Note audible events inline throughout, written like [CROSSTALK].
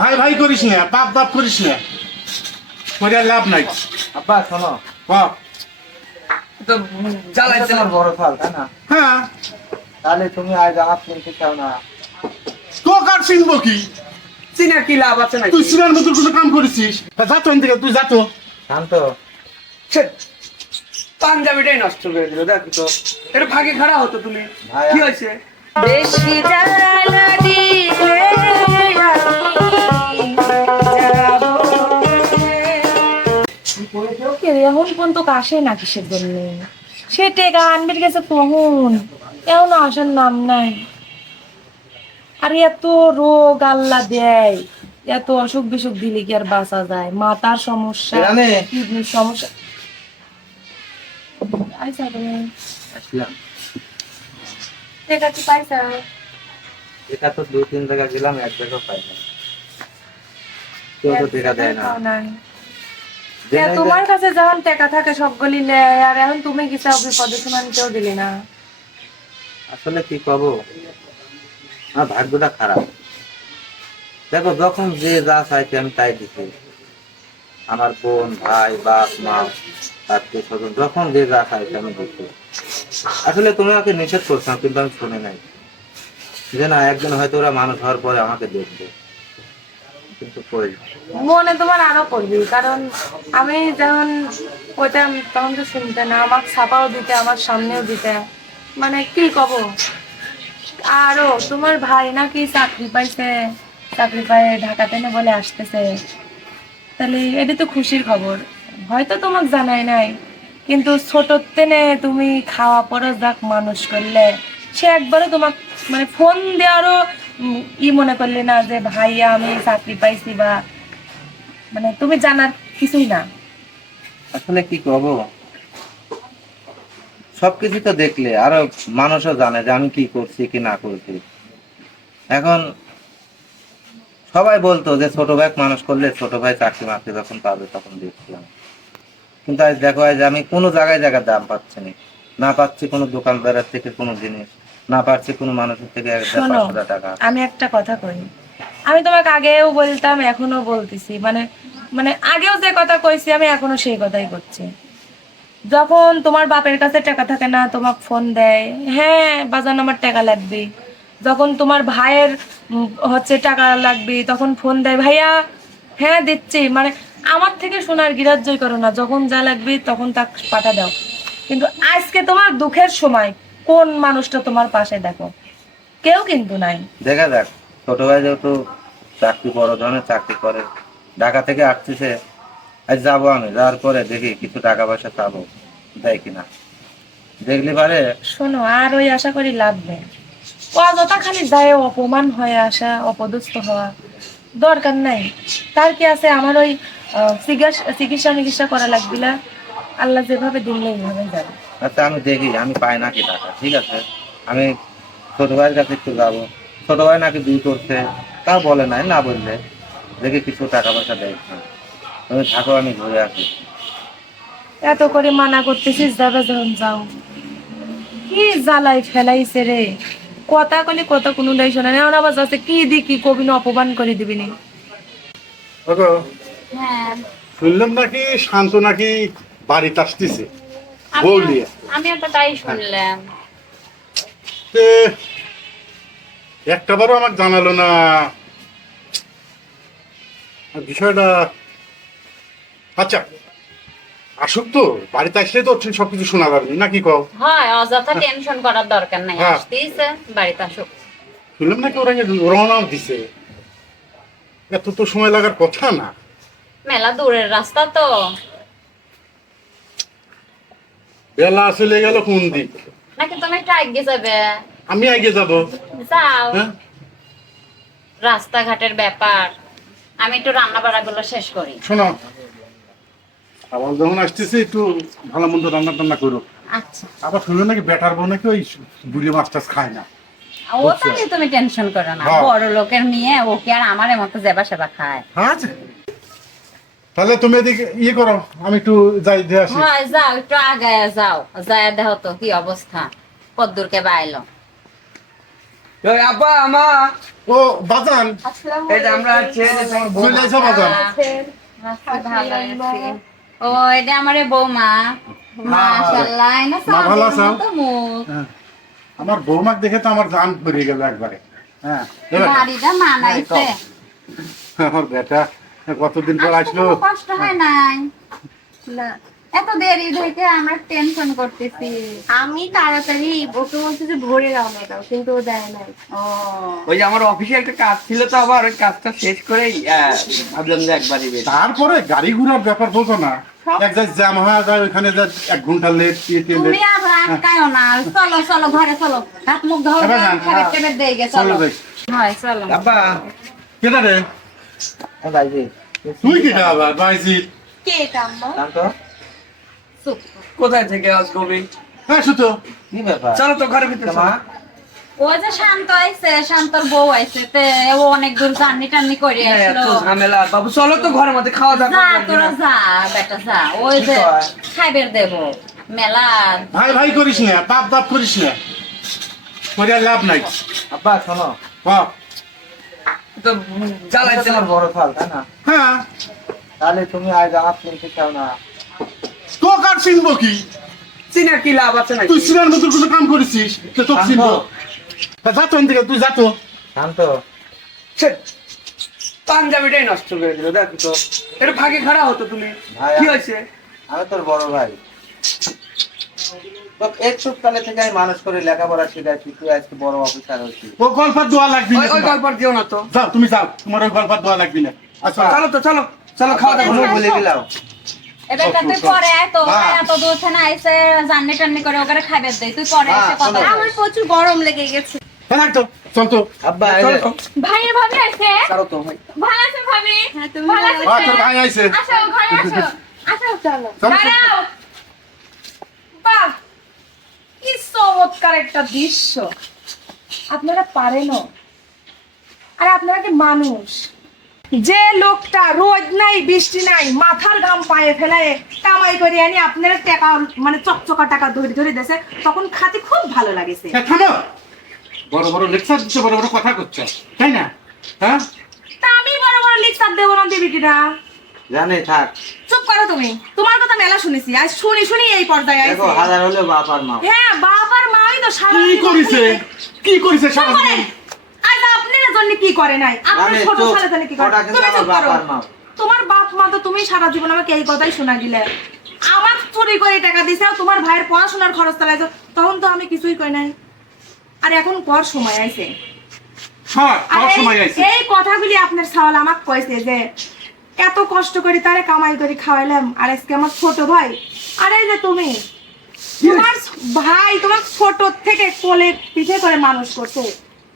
ভাই ভাই করিস না বাপ বাপ করিস না। করে লাভ নাই। আব্বা শোনো। ক? তো জ্বালাইছিলাম বড় ফাল তাই না? হ্যাঁ। তাহলে তুমি আজ আমার কিনতে চাও না। তো কার চিনবো কি? চিনা কি লাভ আছে নাকি? তুই সিনার মতো কোনো কাম করেছিস? তা যা তো থেকে তুই যা তো। শান্ত। ছে, পাঞ্জাবিটাই নষ্ট করে দিল দেখ তো। এটা ফাঁকে খাড়া হতো তুমি। কি হয়েছে? বেশি জ্বালা দিলে এখন পর্যন্ত আসে না কিসের জন্য? সে টেকা আনবির গেছে কখন এমন আসার নাম নাই। আর এত রোগ আল্লাহ দেয়। এত অসুখ বিসুখ দিলে কি আর বাঁচা যায়? মাথার সমস্যা কিডনির সমস্যা। টেকা কি পাইছা? এটা তো দু তিন জায়গা গেলাম এক জায়গা পাই না কেউ তো টেকা দেয় না খাও নাই। দেয় এ, নাই তোমার কাছে যখন টাকা থাকে সবগুলি আর এখন তুমি কি চাও বিপদে সময়? কেউ দিলি না। আসলে কি কব? আমার ভাগ্যটা খারাপ। দেখো যখন যে যা চাইছে আমি তাই দিছি। আমার বোন ভাই বাপ মা আত্মীয় স্বজন যখন যে যা চাইছে আমি দিচ্ছি আসলে তুমি আমাকে নিষেধ করছ কিন্তু আমি শুনে নাই। যে না একদিন হয়তো ওরা মানুষ হওয়ার পরে আমাকে দেখবে। কিন্তু মনে তোমার আরও করবি, কারণ আমি যখন কইতাম তখন তো শুনতে না আমার ছাপাও দিতে আমার সামনেও দিতে। মানে কি কব? আরও, তোমার ভাই নাকি চাকরি পাইছে, চাকরি পায় ঢাকাতে না বলে আসতেছে। তাহলে এটা তো খুশির খবর। হয়তো তোমাকে জানাই নাই, কিন্তু ছোটর তেনে তুমি খাওয়া পরে যাক মানুষ করলে, সে একবারও তোমাক মানে ফোন দেওয়ারও ই মনে করলে না যে ভাইয়া আমি চাকরি পাইছি বা মানে তুমি জানার কিছুই না। আসলে কি কব সবকিছু তো দেখলে, আরও মানুষও জানে যে আমি কি করছি কি না করছি। এখন সবাই বলতো যে, ছোট ভাই মানুষ করলে ছোট ভাই চাকরি মাকরি যখন পাবে তখন দেখছিলাম। কিন্তু আজ দেখো, আজ আমি কোনো জায়গায় জায়গায় দাম পাচ্ছি না পাচ্ছি কোনো দোকানদারের থেকে কোনো জিনিস। না পাচ্ছি কোনো মানুষের থেকে শোনো টাকা। আমি একটা কথা কই। আমি তোমাকে আগেও বলতাম এখনও বলতেছি। মানে মানে আগেও যে কথা কইছি আমি এখনও সেই কথাই করছি। যখন তোমার বাপের কাছে টাকা থাকে না তোমাকে ফোন দেয় হ্যাঁ বাজার আমার টাকা লাগবে। যখন তোমার ভাইয়ের হচ্ছে টাকা লাগবে তখন ফোন দেয় ভাইয়া হ্যাঁ দিচ্ছি। মানে আমার থেকে সোনার গিরাজ্যই করো না। যখন যা লাগবে তখন তা পাঠা দাও। কিন্তু আজকে তোমার দুঃখের সময় কোন মানুষটা তোমার পাশে দেখো? কেউ কিন্তু নাই। দেখা যাক ছোট ভাই যেহেতু চাকরি বড় ধরনের চাকরি করে ঢাকা থেকে আসতেছে আজ যাব আমি যাওয়ার পরে দেখি কিছু টাকা পয়সা পাবো দেয় কিনা। দেখলে পারে শোনো আর ওই আশা করি লাভ নেই। অযথা খালি যায় অপমান হয়ে আসা অপদস্থ হওয়া দরকার নাই। তার কি আছে? আমার ওই চিকিৎসা চিকিৎসা করা লাগবে না। আল্লাহ যেভাবে দিলে এইভাবে যাবে। আচ্ছা আমি দেখি আমি পাই নাকি টাকা ঠিক আছে? আমি ছোট ভাইয়ের কাছে একটু যাব। ছোট ভাই নাকি দুই করছে তা বলে নাই না বললে। দেখি কিছু টাকা পয়সা দেয় তুমি থাকো আমি ঘুরে আসি। এত করে মানা করতেছিস দাদা যখন যাও। কি জ্বালাই ফেলাইছে রে? কথা কলি কথা কোনো নাই শোনা নেই আবার যাচ্ছে কি দি কি কবি না অপমান করে দিবি নি? ওগো, হ্যাঁ। শুনলাম নাকি শান্ত নাকি বাড়িতে আসতেছে? বউ নিয়ে আমিও তো তাই শুনলাম। একটাবারও আমাকে জানালো না। বিষয়টা আচ্ছা আসুক তো বাড়িতে আসলে তো সব কিছু শোনা যাবে কও? হয় অযথা টেনশন করার দরকার নাই। হ্যাঁ। বাড়িতে আসুক। শুনলাম নাকি ওরা রওনা দিছে? এত তো সময় লাগার কথা না। মেলা দূরের রাস্তা তো। বেলা চলে গেল কোন দিক? নাকি তুমি একটু আগে যাবে? আমি আগে যাব। যাও। হ্যাঁ? রাস্তাঘাটের ব্যাপার। আমি একটু রান্না বাড়া শেষ করি। শোনো আবার যখন আসতেছে একটু ভালো মন্দ রান্না টান্না করো। আচ্ছা। আবার শুনলো নাকি বেটার বউ নাকি ওই বুড়ি মাছ টাছ খায় না। ও নিয়ে তুমি টেনশন করো না। হ্যাঁ। বড় লোকের মেয়ে ও কি আর আমার মতো জেবা সেবা খায়। আচ্ছা তাহলে তুমি এদিকে ইয়ে করো আমি একটু যাই দিয়ে আসি। হয় যাও একটু আগায় যাও। যায় দেখো তো কি অবস্থা। কদ্দুরকে বাইলো। ওই আব্বা আমা। ও বাজান। এই যে আমরা তোমার বউ চলে যাইছো বাজান। ও এটা আমার বৌমা। মাশাআল্লাহ না মা ভালো আছো? হ্যাঁ। আমার বৌমাক দেখে তো আমার জান পড়ে গেল একবারে। হ্যাঁ বাড়িটা মানাইছে। আমার বেটা। কতদিন পর আসলো? কষ্ট হয় নাই। এত দেরি থেকে আমরা টেনশন করতেছি। আমি তাড়াতাড়ি ওকে বলছি যে ভোরে রওনা দাও কিন্তু ও দেয় নাই। ও। ওই যে আমার অফিসে একটা কাজ ছিল তো আবার ওই কাজটা শেষ করেই ভাবলাম যে একবারই বের তারপরে গাড়ি ঘোড়ার ব্যাপার বলতো না? এক জায়গায় জ্যাম হয়ে যায় ওইখানে যা এক ঘণ্টা লেট ইয়ে তুমি লেট আর আটকায়ও না চলো চলো ঘরে চলো। হাত মুখ যান, খাবার হ্যাঁ। টেবিল দিয়ে গে চলো। চলো। হয় চলো। আব্বা কেটা রে? ও ভাইজি তুই কেটা আবার বাইজি কে শান্ত কোথায় থেকে আসবে হ্যাঁ সুতো কি ব্যাপার? চলো তো ঘরের ভিতরে মা ও যে শান্ত আইছে শান্তর বউ আইছে তে ও অনেক দূর জার্নি টার্নি করে হ্যাঁ, আসলো। ঝামেলা। বাবু চলো তো ঘরের মধ্যে খাওয়া দাওয়া যা তোরা যা বেটা যা। ওই যে কি খাইবের দেব মেলা। ভাই ভাই করিস না বাপ বাপ করিস না। করে লাভ নাই। আব্বা শোনো। বাপ তো জ্বালাইছে তোমার বড় ফাল তাই না? হ্যাঁ। তাহলে তুমি আজ আমার কিনতে চাও না। তো কার চিনবো কি? চিনার কি লাভ আছে নাকি? তুই সিনার মতো কোনো কাম করেছিস? তো। চিনবো। তা যা তো এখান থেকে তুই যা তো। শান্ত। পাঞ্জাবিটাই নষ্ট করে দিল দেখো তো। এটা ভাগে খাড়া হতো তুমি। কি হয়েছে? আমি তোর বড় ভাই। তো এক সপ্তাহে থেকে আমি মানুষ করে লেখাপড়া তুই আজকে বড় অফিসার ও দোয়া লাগবি না ওই গল্প দিও না তো। যাও তুমি যাও তোমার ওই গল্পের দোয়া লাগবি না। আচ্ছা। চলো তো চলো চলো খাওয়া দাওয়া বলে দিলাও এবার তুই পরে তো এত দূর থেকে টার্নি করে ওখানে তুই পরে এসে কথা আমার প্রচুর গরম লেগে গেছে। হ্যাঁ তো চল তো। আব্বা এই চলো। যে- তো ভাইয়ের ভাবি আছে চলো তো ভাই। ভালো আছে ভাবি? হ্যাঁ তুমি ভালো ভালো তোর ভাই আইছে আসো ঘরে আসো। আসো চলো। চল, চল। দাঁড়াও। বাহ। কি চমৎকার একটা দৃশ্য। আপনারা পারেনও আর আপনারা কি মানুষ? যে লোকটা রোদ নাই বৃষ্টি নাই মাথার ঘাম পায়ে ফেলায় কামাই করে আনি আপনারা টাকা মানে চকচকা টাকা ধরে ধরে দেশে তখন খাতে খুব ভালো লাগেছে। হ্যাঁ, বড় বড় লেকচার দিচ্ছে বড় বড় কথা করছে। তাই না? হ্যাঁ? তা আমি বড় বড় লেকচার দেবো না দেবী জানে থাক। চুপ করো তুমি। তোমার কথা মেলা শুনেছি। আজ শুনি শুনি এই পর্দায় দেখো হাজার হলে বাপ আর মা। হ্যাঁ বাবার মাই তো সারা কি করেছে? কি করেছে সারা। আজ আপনার জন্য কি করে নাই? আপনার ছোট কি করে? তুমি চুপ করো। তোমার বাপ মা তো তুমি সারা জীবন আমাকে এই কথাই শোনা দিলে। আমার চুরি করে টাকা দিছে আর তোমার ভাইয়ের পড়াশোনার খরচ চালাইছো তখন তো আমি কিছুই কই নাই। আর এখন কর সময় আইছে। হ্যাঁ আর সময় আইছে। এই কথাগুলি আপনার সাওয়াল আমাকে কইছে যে এত কষ্ট করে তারে কামাই করে খাওয়াইলাম আর আজকে আমার ছোট ভাই। আর যে তুমি তোমার ভাই তোমার ছোট থেকে কোলে পিঠে করে মানুষ করছে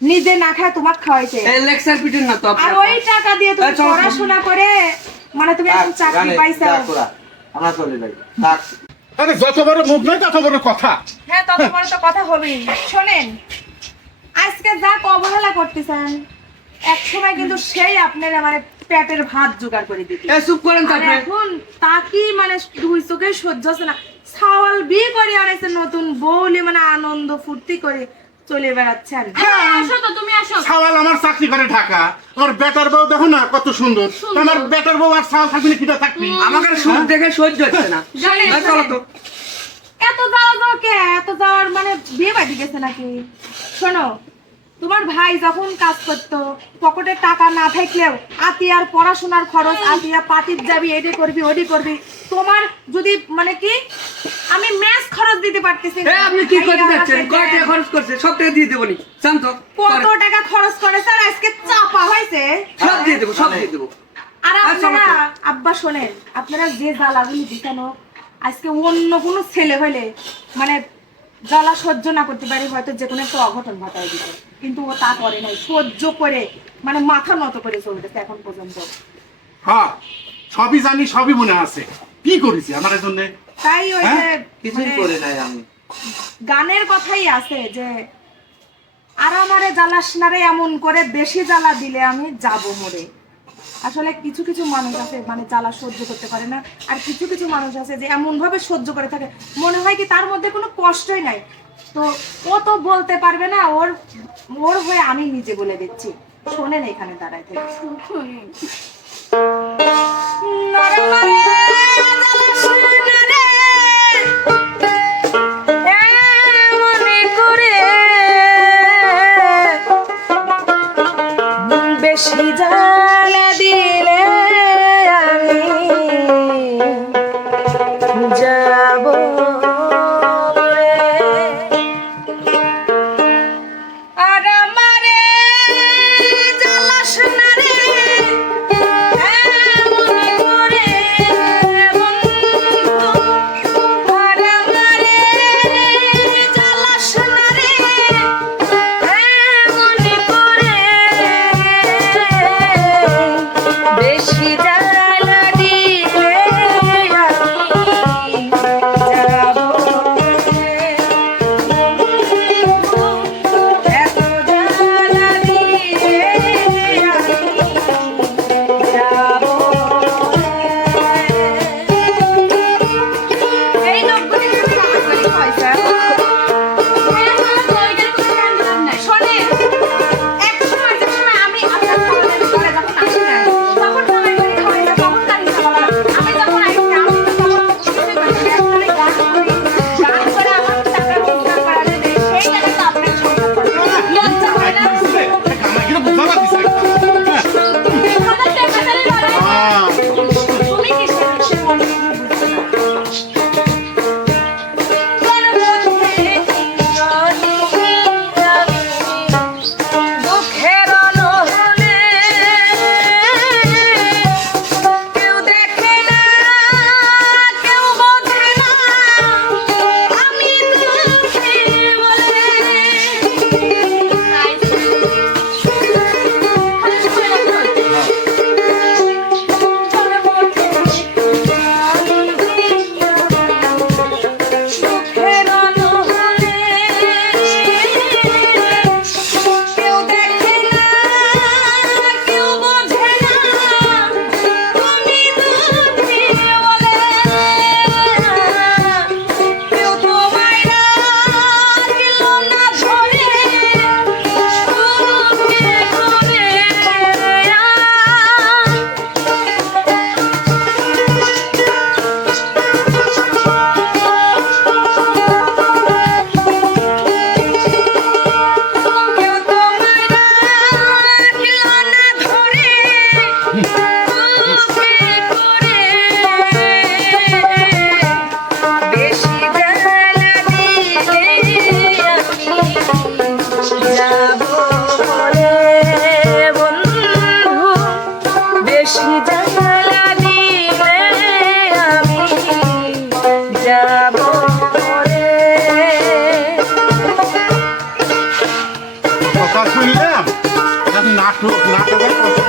নিজে না খায় তোমাকে খাওয়াইছে। এই লেকচার পিটেন না তো আর ওই টাকা দিয়ে তুমি। পড়াশোনা করে মানে তুমি এখন চাকরি পাইছো। আমরা চলে যাই থাক আরে যত বড় মুখ নয় তত বড় কথা। হ্যাঁ তত বড় তো কথা হবেই। শোনেন আজকে যা অবহেলা করতেছেন এক সময় কিন্তু সেই আপনার মানে পেটের ভাত জোগাড় করে দিতে চুপ করেন তো আর আপনি এখন তাকি মানে দুই চোখে সহ্য হচ্ছে না। সাওয়াল বিয়ে করে আনেছে নতুন বউলি মানে আনন্দ ফুর্তি করে চলে বেড়াচ্ছেন হ্যাঁ, আসো তো তুমি আসো। সাওয়াল আমার চাকরি করে ঢাকা। আমার বেটার বউ দেখো না কত সুন্দর। আমার বেটার বউ আর সাওয়াল থাকবি না কিটা থাকবি? আমাকে সুখ দেখে সহ্য হচ্ছে না। [LAUGHS] চলো তো। এত যাওয়া যাওয়া কে? এত যাওয়ার মানে বিয়ে বাড়ি গেছে নাকি? শোনো তোমার ভাই যখন কাজ করতো পকেটে টাকা না থাকলেও আতিয়ার পড়াশোনার খরচ আতিয়া পাটির যাবি এডি করবি ওডি করবি। তোমার যদি মানে কি আমি ম্যাচ খরচ দিতে পারতেছি না। আপনি কি করতে যাচ্ছেন কয় টাকা খরচ করছে? সব টাকা দিয়ে দেবো নি জান তো কত টাকা খরচ করে? স্যার আজকে চাপা হয়েছে। সব দিয়ে দেবো সব দিয়ে দেবো। আর আপনারা। আব্বা শোনেন আপনারা যে জ্বালাগুলি দিতেন আজকে অন্য কোনো ছেলে হলে মানে জ্বালা সহ্য না করতে পারি হয়তো যে কোনো একটা অঘটন ঘটায় দিত কিন্তু ও তা করে নাই সহ্য করে মানে মাথা নত করে চলতেছে এখন পর্যন্ত। হ্যাঁ সবই জানি সবই মনে আছে। কি করেছি আমার জন্য? তাই ওই যে কিছু কিছুই মানে করে নাই আমি। গানের কথাই আছে যে আর আমারে জ্বালাস না রে এমন করে বেশি জ্বালা দিলে আমি যাব মরে। আসলে কিছু কিছু মানুষ আছে মানে জ্বালা সহ্য করতে পারে না, আর কিছু কিছু মানুষ আছে যে এমনভাবে সহ্য করে থাকে, মনে হয় কি তার মধ্যে কোনো কষ্টই নাই। তো ও তো বলতে পারবে না, ওর ওর হয়ে আমি নিজে বলে দিচ্ছি। শোনেন এখানে দাঁড়াই থেকে। বেশি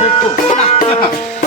你懂啥呀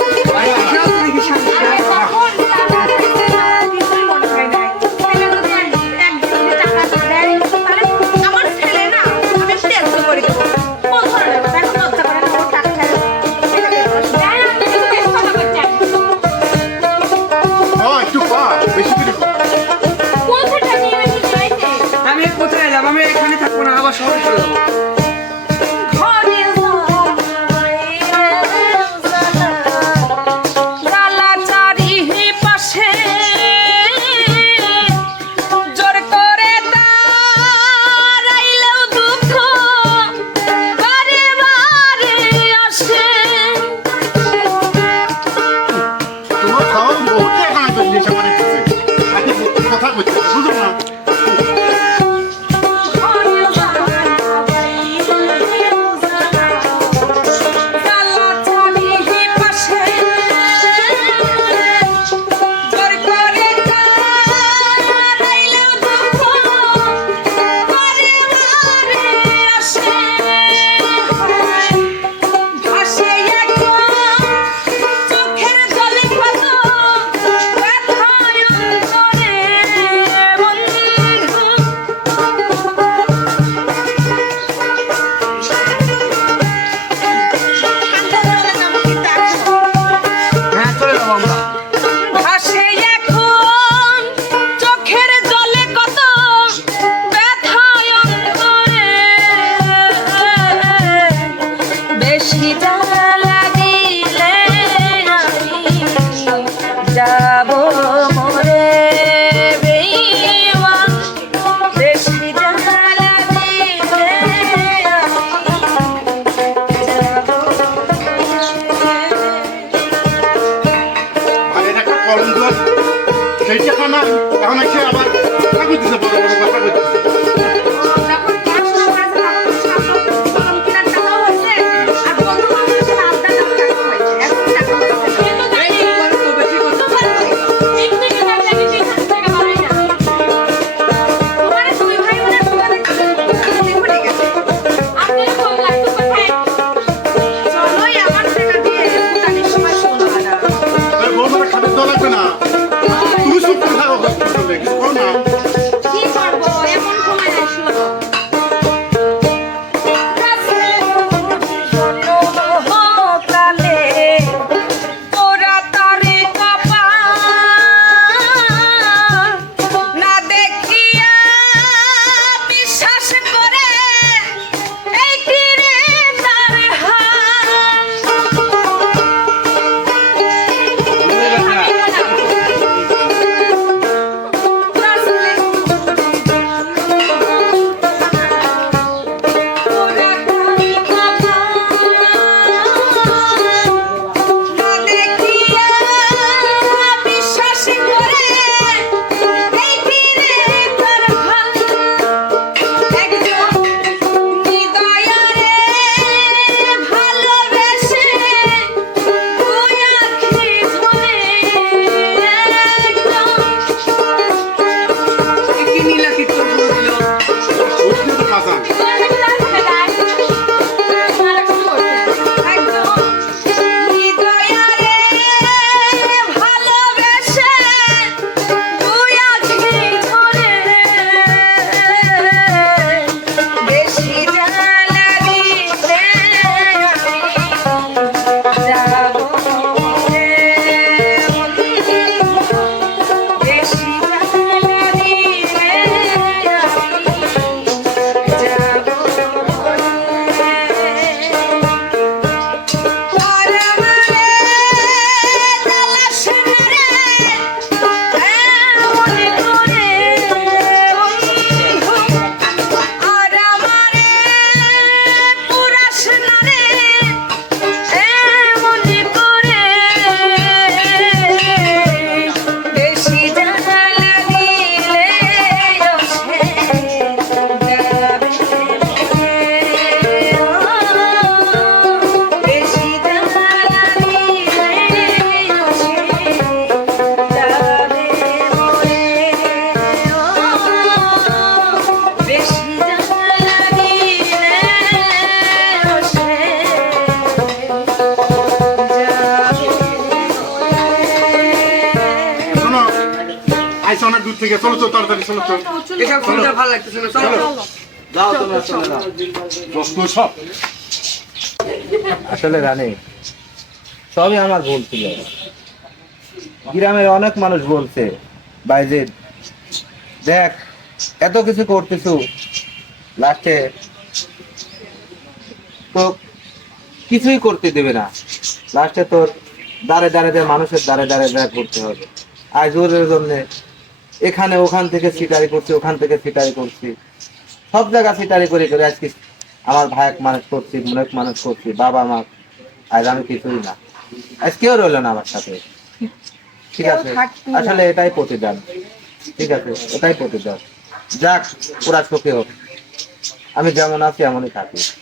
চলো তো তাড়াতাড়ি চলো তো এসব শুনতে ভালো লাগতেছে না চলো। যাও তোমরা চলে যাও। প্রশ্ন সব। আসলে রানী সবই আমার ভুল ছিল। গ্রামের অনেক মানুষ বলছে বাইরে দেখ এত কিছু করতেছু লাস্টে তো কিছুই করতে দেবে না। লাস্টে তোর দাঁড়ে দাঁড়ে মানুষের দাঁড়ে দাঁড়ে দাঁড় করতে হবে। আর জোরের জন্য এখানে ওখান থেকে সিটারি করছি ওখান থেকে সিটারি করছি। সব জায়গা সিটারি করে করে। আজকে আমার ভাইক মানুষ করছি অনেক মানুষ করছি বাবা মা আজ আমি কিছুই না। আজ কেউ রইল না আমার সাথে। ঠিক আছে? আসলে এটাই প্রতিদান। ঠিক আছে? এটাই প্রতিদান। যাক পুরা সুখে হোক। আমি যেমন আছি এমনই থাকি।